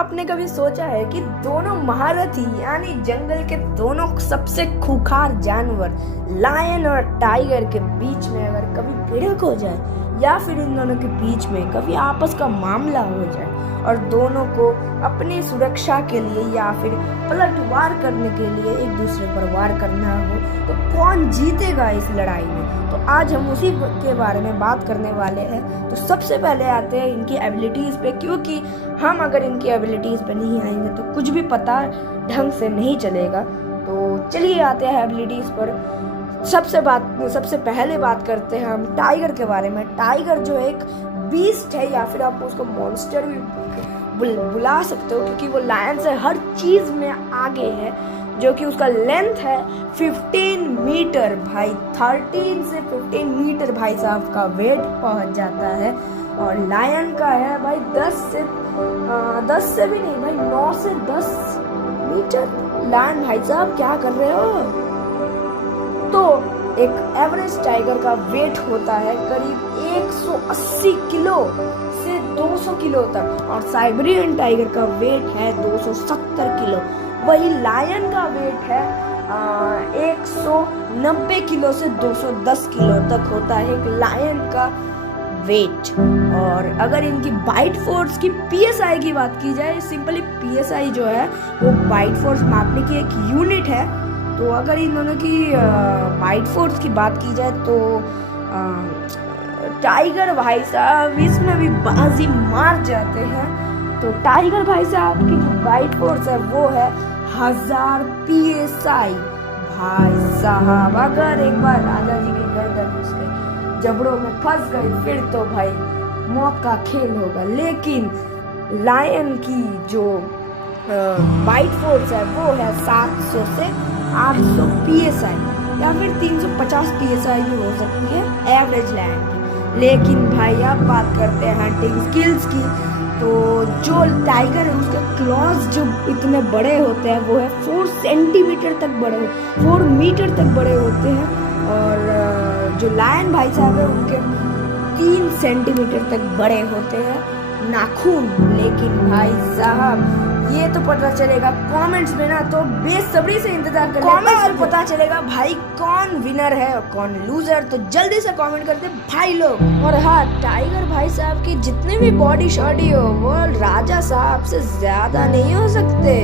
आपने कभी सोचा है कि दोनों महारथी यानी जंगल के दोनों सबसे खूंखार जानवर लायन और टाइगर के बीच में अगर कभी भिड़ंत हो जाए या फिर इन दोनों के बीच में कभी आपस का मामला हो जाए और दोनों को अपनी सुरक्षा के लिए या फिर पलटवार करने के लिए एक दूसरे पर वार करना हो तो कौन जीतेगा इस लड़ाई में। तो आज हम उसी के बारे में बात करने वाले हैं। तो सबसे पहले आते हैं इनकी एबिलिटीज़ पे, क्योंकि हम अगर इनकी एबिलिटीज़ पे नहीं आएंगे तो कुछ भी पता ढंग से नहीं चलेगा। तो चलिए आते हैं एबिलिटीज़ पर। सबसे पहले बात करते हैं हम टाइगर के बारे में। टाइगर जो एक बीस्ट है या फिर आप उसको मॉन्स्टर भी बुला सकते हो, क्योंकि वो लायन से हर चीज़ में आगे है। जो कि उसका लेंथ है 15 मीटर भाई, 13 से 15 मीटर भाई साहब का वेट पहुंच जाता है। और लायन का है भाई 10 से भी नहीं भाई, 9 से 10 मीटर। लायन भाई साहब क्या कर रहे हो। तो एक एवरेज टाइगर का वेट होता है करीब 180 किलो से 200 किलो तक, और साइबेरियन टाइगर का वेट है 270 किलो। वही लायन का वेट है 190 किलो से 210 किलो तक होता है एक लायन का वेट। और अगर इनकी बाइट फोर्स की पीएसआई की बात की जाए, सिंपली पीएसआई जो है वो बाइट फोर्स मापने की एक यूनिट है। तो अगर इन दोनों की बाइट फोर्स की बात की जाए तो टाइगर भाई साहब इसमें भी बाजी मार जाते हैं। तो टाइगर भाई साहब की जो बाइट फोर्स है वो है 1000 PSI। भाई साहब अगर एक बार राजा जी की गर्दन घुस गई, जबड़ों में फंस गई, फिर तो भाई मौत का खेल होगा। लेकिन लायन की जो बाइट फोर्स है वो है 700 से 800 PSI या फिर 350 PSI भी हो सकती है एवरेज लायन की। लेकिन भाई अब बात करते हैं हंटिंग स्किल्स की। तो जो टाइगर है उसके क्लॉज जो इतने बड़े होते हैं वो है 4 सेंटीमीटर तक बड़े, 4 मीटर तक बड़े होते हैं। और जो लायन भाई साहब है उनके 3 सेंटीमीटर तक बड़े होते हैं नाखून। लेकिन भाई साहब ये तो पता चलेगा कमेंट्स में ना, तो बेसब्री से इंतजार कर कमेंट्स में पता चलेगा भाई कौन विनर है और कौन लूजर। तो जल्दी से कमेंट करते भाई लोग। और हाँ, टाइगर भाई साहब की जितनी भी बॉडी शॉडी हो वो राजा साहब से ज्यादा नहीं हो सकते।